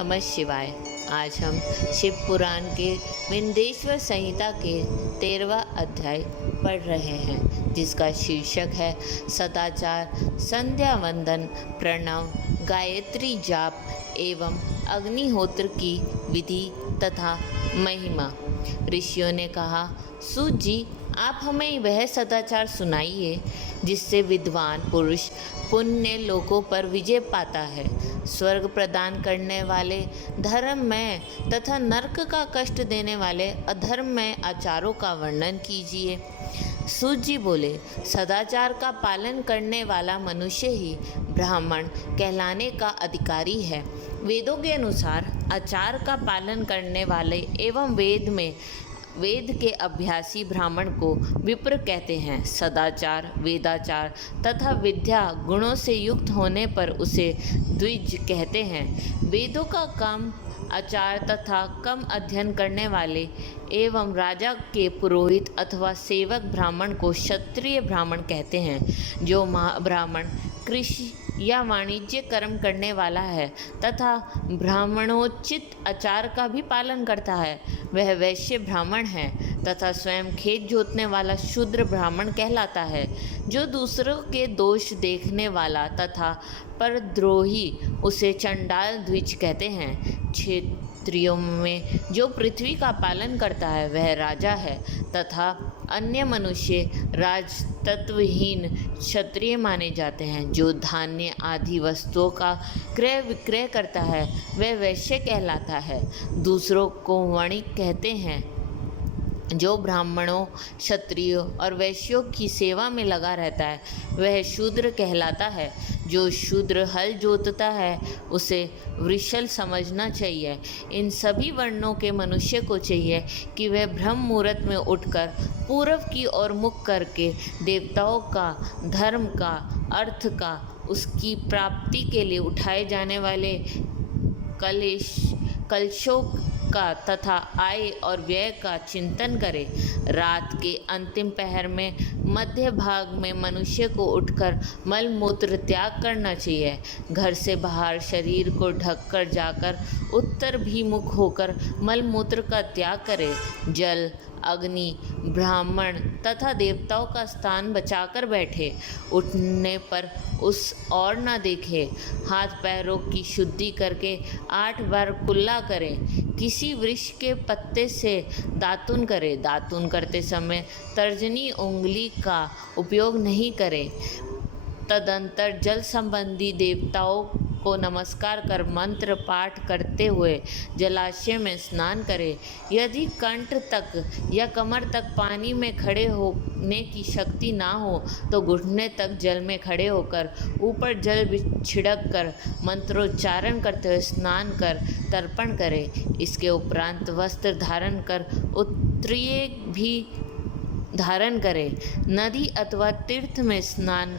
नमः शिवाय। आज हम शिव पुराण के विंध्येश्वर संहिता के 13वां अध्याय पढ़ रहे हैं, जिसका शीर्षक है सदाचार, संध्या वंदन, प्रणव, गायत्री जाप एवं अग्निहोत्र की विधि तथा महिमा। ऋषियों ने कहा, सूत जी, आप हमें वह सदाचार सुनाइए जिससे विद्वान पुरुष पुण्य लोकों पर विजय पाता है, स्वर्ग प्रदान करने वाले धर्ममय तथा नरक का कष्ट देने वाले अधर्ममय आचारों का वर्णन कीजिए। सूत जी बोले, सदाचार का पालन करने वाला मनुष्य ही ब्राह्मण कहलाने का अधिकारी है। वेदों के अनुसार आचार का पालन करने वाले एवं वेद के अभ्यासी ब्राह्मण को विप्र कहते हैं। सदाचार, वेदाचार तथा विद्या गुणों से युक्त होने पर उसे द्विज कहते हैं। वेदों का कम आचार तथा कम अध्ययन करने वाले एवं राजा के पुरोहित अथवा सेवक ब्राह्मण को क्षत्रिय ब्राह्मण कहते हैं। जो ब्राह्मण कृषि या वाणिज्य कर्म करने वाला है तथा ब्राह्मणोचित आचार का भी पालन करता है, वह वैश्य ब्राह्मण है तथा स्वयं खेत जोतने वाला शूद्र ब्राह्मण कहलाता है। जो दूसरों के दोष देखने वाला तथा परद्रोही, उसे चंडाल द्विज कहते हैं। क्षत्रियों में जो पृथ्वी का पालन करता है वह राजा है तथा अन्य मनुष्य राजतत्वहीन क्षत्रिय माने जाते हैं। जो धान्य आदि वस्तुओं का क्रय विक्रय करता है वह वैश्य कहलाता है। दूसरों को वणिक कहते हैं। जो ब्राह्मणों, क्षत्रियों और वैश्यों की सेवा में लगा रहता है वह शूद्र कहलाता है। जो शूद्र हल जोतता है उसे वृषल समझना चाहिए। इन सभी वर्णों के मनुष्य को चाहिए कि वह ब्रह्म मुहूर्त में उठकर पूर्व की ओर मुख करके देवताओं का, धर्म का, अर्थ का, उसकी प्राप्ति के लिए उठाए जाने वाले कलशों का तथा आय और व्यय का चिंतन करे। रात के अंतिम पहर में मध्य भाग में मनुष्य को उठकर मल मूत्र त्याग करना चाहिए। घर से बाहर शरीर को ढककर जाकर उत्तर भिमुख होकर मल मूत्र का त्याग करे। जल, अग्नि, ब्राह्मण तथा देवताओं का स्थान बचाकर बैठे। उठने पर उस और न देखे। हाथ पैरों की शुद्धि करके 8 बार कुल्ला करें। किसी वृक्ष के पत्ते से दातुन करें। दातुन करते समय तर्जनी उंगली का उपयोग नहीं करें। तदंतर जल संबंधी देवताओं को नमस्कार कर मंत्र पाठ करते हुए जलाशय में स्नान करें। यदि कंठ तक या कमर तक पानी में खड़े होने की शक्ति ना हो तो घुटने तक जल में खड़े होकर ऊपर जल छिड़क कर मंत्रोच्चारण करते हुए स्नान कर तर्पण करें। इसके उपरांत वस्त्र धारण कर उत्तरीय भी धारण करें। नदी अथवा तीर्थ में स्नान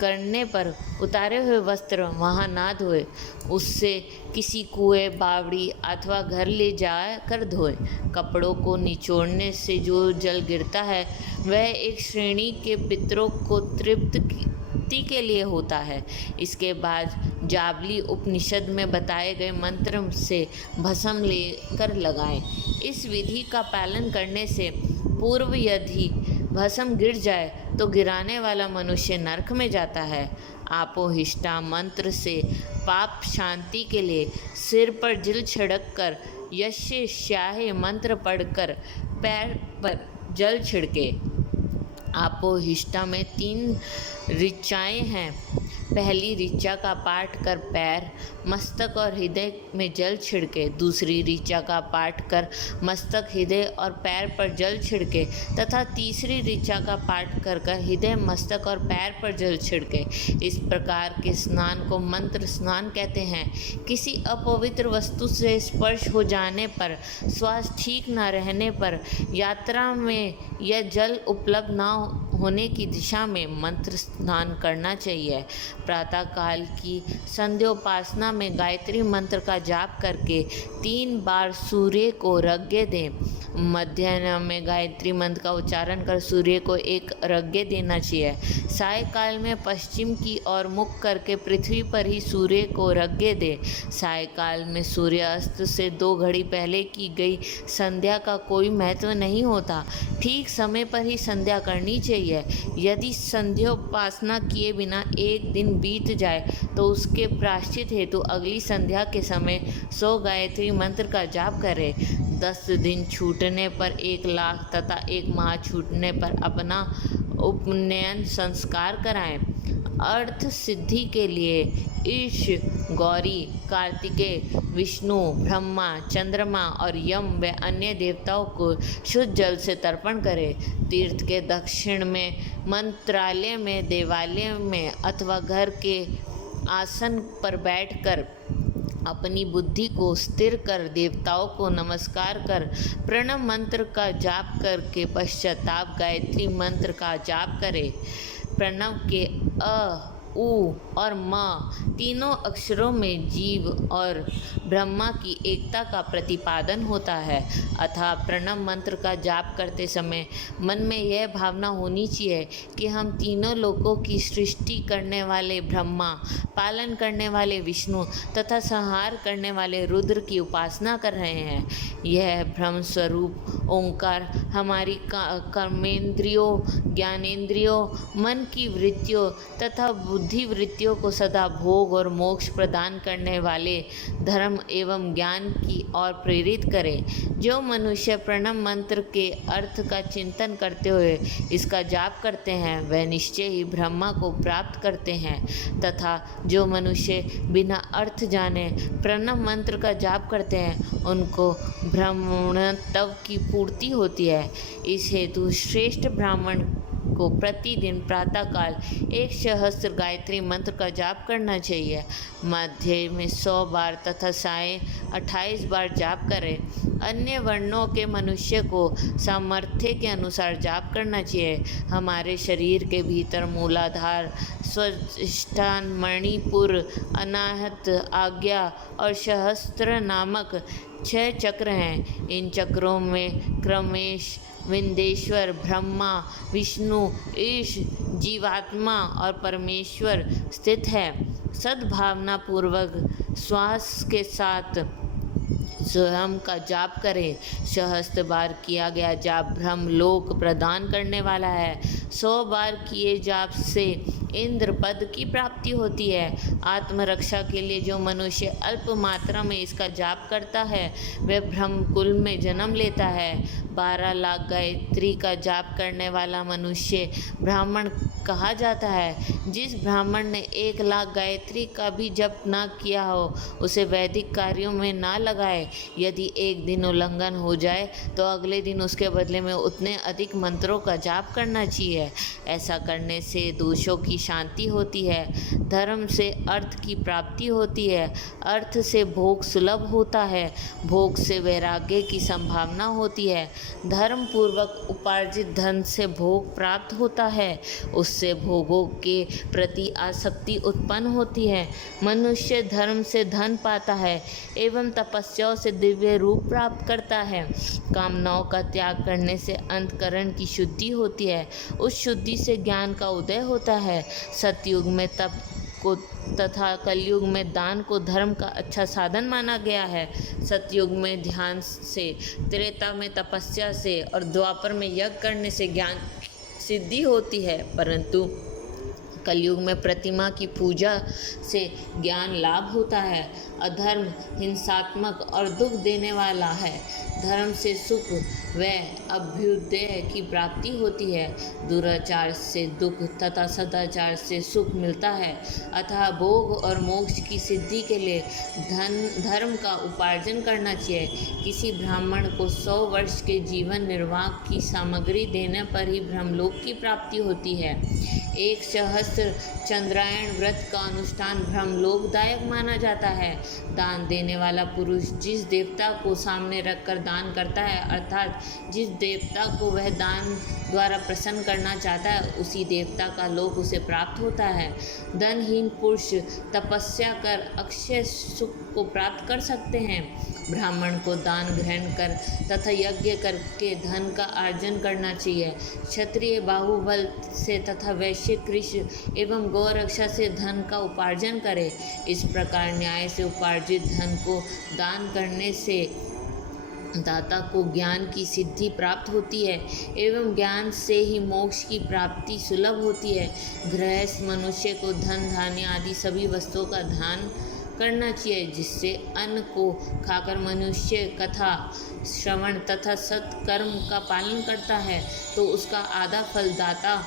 करने पर उतारे हुए वस्त्र वहाँ ना धोए, उससे किसी कुएं, बावड़ी अथवा घर ले जाकर धोए। कपड़ों को निचोड़ने से जो जल गिरता है वह एक श्रेणी के पितरों को तृप्ति के लिए होता है। इसके बाद जाबली उपनिषद में बताए गए मंत्र से भस्म लेकर लगाएं। इस विधि का पालन करने से पूर्व यदि भस्म गिर जाए तो गिराने वाला मनुष्य नरक में जाता है। आपोहिष्टा मंत्र से पाप शांति के लिए सिर पर जल छिड़क कर यस्य स्याहे मंत्र पढ़कर पैर पर जल छिड़के। आपोहिष्टा में 3 ऋचाएँ हैं। पहली ऋचा का पाठ कर पैर, मस्तक और हृदय में जल छिड़के। दूसरी ऋचा का पाठ कर मस्तक, हृदय और पैर पर जल छिड़के तथा तीसरी ऋचा का पाठ कर हृदय, मस्तक और पैर पर जल छिड़के। इस प्रकार के स्नान को मंत्र स्नान कहते हैं। किसी अपवित्र वस्तु से स्पर्श हो जाने पर, स्वास्थ्य ठीक न रहने पर, यात्रा में यह जल उपलब्ध न होने की दिशा में मंत्र स्नान करना चाहिए। प्रातःकाल की संध्योपासना में गायत्री मंत्र का जाप करके 3 बार सूर्य को अर्घ्य दें। मध्याह्न में गायत्री मंत्र का उच्चारण कर सूर्य को एक अर्घ्य देना चाहिए। सायकाल में पश्चिम की ओर मुख करके पृथ्वी पर ही सूर्य को अर्घ्य दें। सायकाल में सूर्यास्त से 2 घड़ी पहले की गई संध्या का कोई महत्व नहीं होता। ठीक समय पर ही संध्या करनी चाहिए। यदि संध्योपासना किए बिना एक दिन बीत जाए तो उसके प्रायश्चित हेतु अगली संध्या के समय 100 गायत्री मंत्र का जाप करें। 10 दिन छूटने पर 1 लाख तथा 1 माह छूटने पर अपना उपनयन संस्कार कराएं। अर्थ सिद्धि के लिए ईश, गौरी, कार्तिकेय, विष्णु, ब्रह्मा, चंद्रमा और यम व अन्य देवताओं को शुद्ध जल से तर्पण करें। तीर्थ के दक्षिण में, मंत्रालय में, देवालय में अथवा घर के आसन पर बैठकर अपनी बुद्धि को स्थिर कर देवताओं को नमस्कार कर प्रणव मंत्र का जाप करके पश्चाताप गायत्री मंत्र का जाप करें। प्रणव के अ, उ और म तीनों अक्षरों में जीव और ब्रह्मा की एकता का प्रतिपादन होता है। अतः प्रणव मंत्र का जाप करते समय मन में यह भावना होनी चाहिए कि हम तीनों लोकों की सृष्टि करने वाले ब्रह्मा, पालन करने वाले विष्णु तथा संहार करने वाले रुद्र की उपासना कर रहे हैं। यह ब्रह्म स्वरूप ओंकार हमारी कर्मेंद्रियों, ज्ञानेंद्रियों, मन की वृत्तियों तथा बुद्धि वृत्तियों को सदा भोग और मोक्ष प्रदान करने वाले धर्म एवं ज्ञान की ओर प्रेरित करें। जो मनुष्य प्रणव मंत्र के अर्थ का चिंतन करते हुए इसका जाप करते हैं वह निश्चय ही ब्रह्मा को प्राप्त करते हैं तथा जो मनुष्य बिना अर्थ जाने प्रणव मंत्र का जाप करते हैं उनको ब्राह्मणत्व की पूर्ति होती है। इस हेतु श्रेष्ठ ब्राह्मण को प्रतिदिन प्रातःकाल 1 सहस्त्र गायत्री मंत्र का जाप करना चाहिए। मध्य में 100 बार तथा साय 28 बार जाप करें। अन्य वर्णों के मनुष्य को सामर्थ्य के अनुसार जाप करना चाहिए। हमारे शरीर के भीतर मूलाधार, स्वाधिष्ठान, मणिपुर, अनाहत, आज्ञा और सहस्त्र नामक 6 चक्र हैं। इन चक्रों में क्रमेश विंदेश्वर, ब्रह्मा, विष्णु, ईश, जीवात्मा और परमेश्वर स्थित है। सद्भावना पूर्वक श्वास के साथ स्वयं का जाप करें। सहस्त्र बार किया गया जाप ब्रह्म लोक प्रदान करने वाला है। 100 बार किए जाप से इंद्र पद की प्राप्ति होती है। आत्मरक्षा के लिए जो मनुष्य अल्प मात्रा में इसका जाप करता है वह ब्रह्म कुल में जन्म लेता है। 12 लाख गायत्री का जाप करने वाला मनुष्य ब्राह्मण कहा जाता है। जिस ब्राह्मण ने 1 लाख गायत्री का भी जप न किया हो उसे वैदिक कार्यों में ना लगाए। यदि एक दिन उल्लंघन हो जाए तो अगले दिन उसके बदले में उतने अधिक मंत्रों का जाप करना चाहिए। ऐसा करने से दोषों की शांति होती है, धर्म से अर्थ की प्राप्ति होती है, अर्थ से भोग सुलभ होता है, भोग से वैराग्य की संभावना होती है, धर्म पूर्वक उपार्जित धन से भोग प्राप्त होता है, उससे भोगों के प्रति आसक्ति उत्पन्न होती है। मनुष्य धर्म से धन पाता है एवं तपस्याओं से दिव्य रूप प्राप्त करता है। कामनाओं का त्याग करने से अंतःकरण की शुद्धि होती है, उस शुद्धि से ज्ञान का उदय होता है। सतयुग में तप को तथा कलयुग में दान को धर्म का अच्छा साधन माना गया है। सतयुग में ध्यान से, त्रेता में तपस्या से और द्वापर में यज्ञ करने से ज्ञान सिद्धि होती है, परंतु कलयुग में प्रतिमा की पूजा से ज्ञान लाभ होता है। अधर्म हिंसात्मक और दुख देने वाला है, धर्म से सुख व अभ्युदय की प्राप्ति होती है। दुराचार से दुख तथा सदाचार से सुख मिलता है। अतः भोग और मोक्ष की सिद्धि के लिए धर्म का उपार्जन करना चाहिए। किसी ब्राह्मण को 100 वर्ष के जीवन निर्वाह की सामग्री देने पर ही ब्रह्मलोक की प्राप्ति होती है। 1 सहस्त्र चंद्रायण व्रत का अनुष्ठान ब्रह्मलोकदायक माना जाता है। दान देने वाला पुरुष जिस देवता को सामने रखकर दान करता है, अर्थात जिस देवता को वह दान द्वारा प्रसन्न करना चाहता है, उसी देवता का लोक उसे प्राप्त होता है। धनहीन पुरुष तपस्या कर अक्षय सुख को प्राप्त कर सकते हैं। ब्राह्मण को दान ग्रहण कर तथा यज्ञ करके धन का अर्जन करना चाहिए। क्षत्रिय बाहुबल से तथा वैश्य कृषि एवं गौरक्षा से धन का उपार्जन करे। इस प्रकार न्याय से उपार्जित धन को दान करने से दाता को ज्ञान की सिद्धि प्राप्त होती है एवं ज्ञान से ही मोक्ष की प्राप्ति सुलभ होती है। गृहस्थ मनुष्य को धन धान्य आदि सभी वस्तुओं का दान करना चाहिए, जिससे अन्न को खाकर मनुष्य कथा श्रवण तथा सत्कर्म का पालन करता है तो उसका आधा फल दाता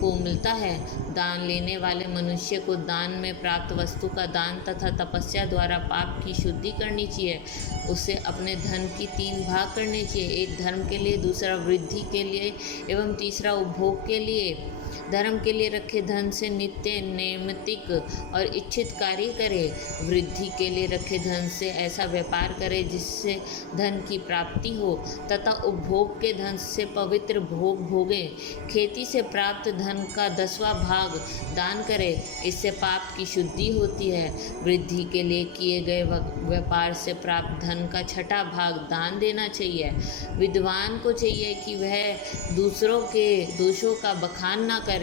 को मिलता है। दान लेने वाले मनुष्य को दान में प्राप्त वस्तु का दान तथा तपस्या द्वारा पाप की शुद्धि करनी चाहिए। उसे अपने धन की 3 भाग करने चाहिए, एक धर्म के लिए, दूसरा वृद्धि के लिए एवं तीसरा उपभोग के लिए। धर्म के लिए रखे धन से नित्य नैमित्तिक और इच्छित कार्य करे। वृद्धि के लिए रखे धन से ऐसा व्यापार करे जिससे धन की प्राप्ति हो तथा उपभोग के धन से पवित्र भोग भोगे। खेती से प्राप्त धन का 10वां भाग दान करे, इससे पाप की शुद्धि होती है। वृद्धि के लिए किए गए व्यापार से प्राप्त धन का 6वां भाग दान देना चाहिए। विद्वान को चाहिए कि वह दूसरों के दोषों का बखान न करे।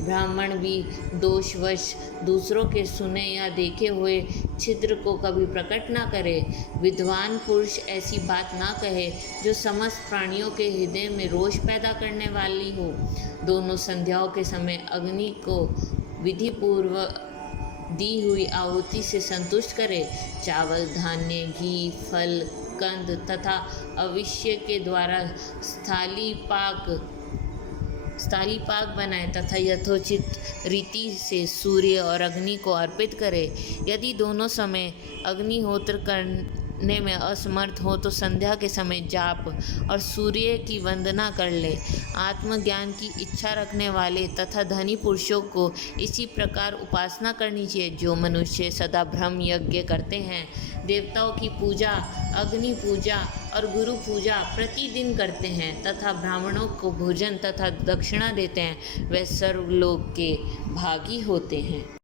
ब्राह्मण भी दोषवश दूसरों के सुने या देखे हुए छिद्र को कभी प्रकट ना करे। विद्वान पुरुष ऐसी बात ना कहे जो समस्त प्राणियों के हृदय में रोष पैदा करने वाली हो। दोनों संध्याओं के समय अग्नि को विधि पूर्व दी हुई आहुति से संतुष्ट करे। चावल, धान्य, घी, फल, कंद तथा अविष्य के द्वारा स्थाली पाक बनाए तथा यथोचित रीति से सूर्य और अग्नि को अर्पित करे। यदि दोनों समय अग्निहोत्र करने में असमर्थ हो तो संध्या के समय जाप और सूर्य की वंदना कर ले। आत्मज्ञान की इच्छा रखने वाले तथा धनी पुरुषों को इसी प्रकार उपासना करनी चाहिए। जो मनुष्य सदा ब्रह्म यज्ञ करते हैं, देवताओं की पूजा, अग्नि पूजा और गुरु पूजा प्रतिदिन करते हैं तथा ब्राह्मणों को भोजन तथा दक्षिणा देते हैं, वे सर्वलोक के भागी होते हैं।